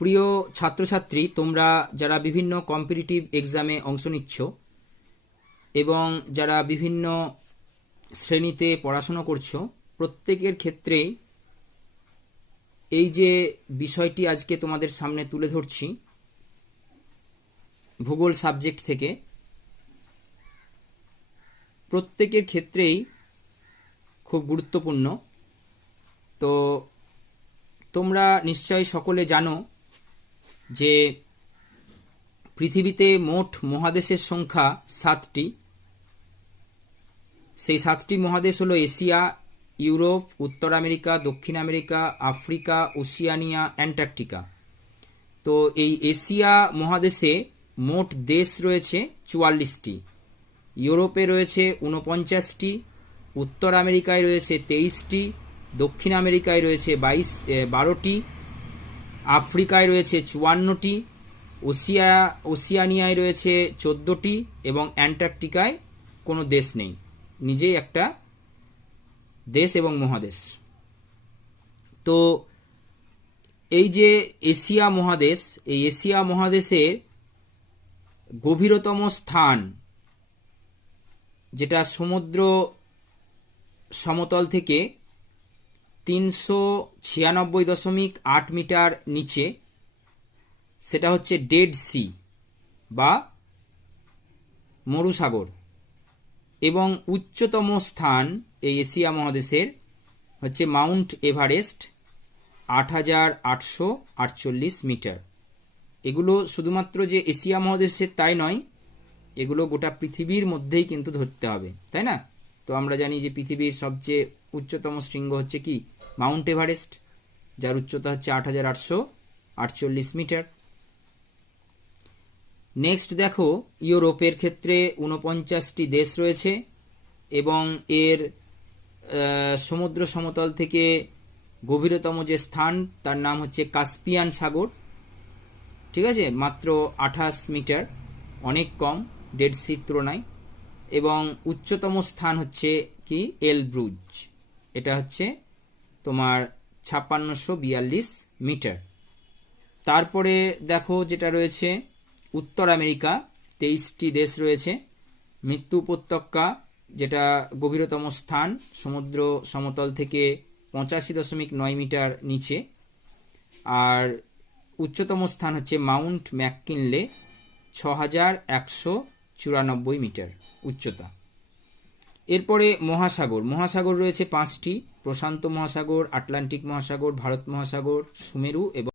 প্রিয় ছাত্রছাত্রী, তোমরা যারা বিভিন্ন কম্পিটিটিভ এক্সামে অংশ নিচ্ছ এবং যারা বিভিন্ন শ্রেণীতে পড়াশুনো করছো, প্রত্যেকের ক্ষেত্রেই এই যে বিষয়টি আজকে তোমাদের সামনে তুলে ধরছি ভূগোল সাবজেক্ট থেকে, প্রত্যেকের ক্ষেত্রেই খুব গুরুত্বপূর্ণ। তো তোমরা নিশ্চয়ই সকলে জানো যে পৃথিবীতে মোট মহাদেশের সংখ্যা 7টি। সেই 7টি মহাদেশ হলো এশিয়া, ইউরোপ, উত্তর আমেরিকা, দক্ষিণ আমেরিকা, আফ্রিকা, ওশিয়ানিয়া, অ্যান্টার্কটিকা। তো এই এশিয়া মহাদেশে মোট দেশ রয়েছে 44টি, ইউরোপে রয়েছে 49টি, উত্তর আমেরিকায় রয়েছে 23টি, দক্ষিণ আমেরিকায় রয়েছে 12টি, আফ্রিকায় রয়েছে 54টি, ওশিয়ানিয়ায় রয়েছে 14টি এবং অ্যান্টার্কটিকায় কোনো দেশ নেই, নিজেই একটা দেশ এবং মহাদেশ। তো এই যে এশিয়া মহাদেশ, এই এশিয়া মহাদেশের গভীরতম স্থান, যেটা সমুদ্র সমতল থেকে 396.8 মিটার নিচে, সেটা হচ্ছে ডেড সি বা মরুসাগর। এবং উচ্চতম স্থান এই এশিয়া মহাদেশের হচ্ছে মাউন্ট এভারেস্ট, 8,848 মিটার। এগুলো শুধুমাত্র যে এশিয়া মহাদেশের তাই নয়, এগুলো গোটা পৃথিবীর মধ্যেই কিন্তু ধরতে হবে, তাই না? তো আমরা জানি যে পৃথিবীর সবচেয়ে উচ্চতম শৃঙ্গ হচ্ছে কি মাউন্ট এভারেস্ট, যার উচ্চতা হচ্ছে 8,848 মিটার। নেক্সট দেখো, ইউরোপের ক্ষেত্রে 49টি দেশ রয়েছে এবং এর সমুদ্র সমতল থেকে গভীরতম যে স্থান তার নাম হচ্ছে কাস্পিয়ান সাগর। ঠিক আছে, মাত্র 28 মিটার, অনেক কম ডেড সির তুলনায়। এবং উচ্চতম স্থান হচ্ছে কি এলব্রুজ, এটা হচ্ছে তোমার 5642 মিটার। তারপরে দেখো যেটা রয়েছে উত্তর আমেরিকা, 23টি দেশ রয়েছে। মৃত্যু উপত্যকা, যেটা গভীরতম স্থান সমুদ্র সমতল থেকে 85.9 মিটার নিচে। আর উচ্চতম স্থান হচ্ছে মাউন্ট ম্যাককিনলে, 6194 মিটার উচ্চতা। এরপরে মহাসাগর, মহাসাগর রয়েছে 5টি: প্রশান্ত মহাসাগর, আটলান্টিক মহাসাগর, ভারত মহাসাগর, সুমেরু এবং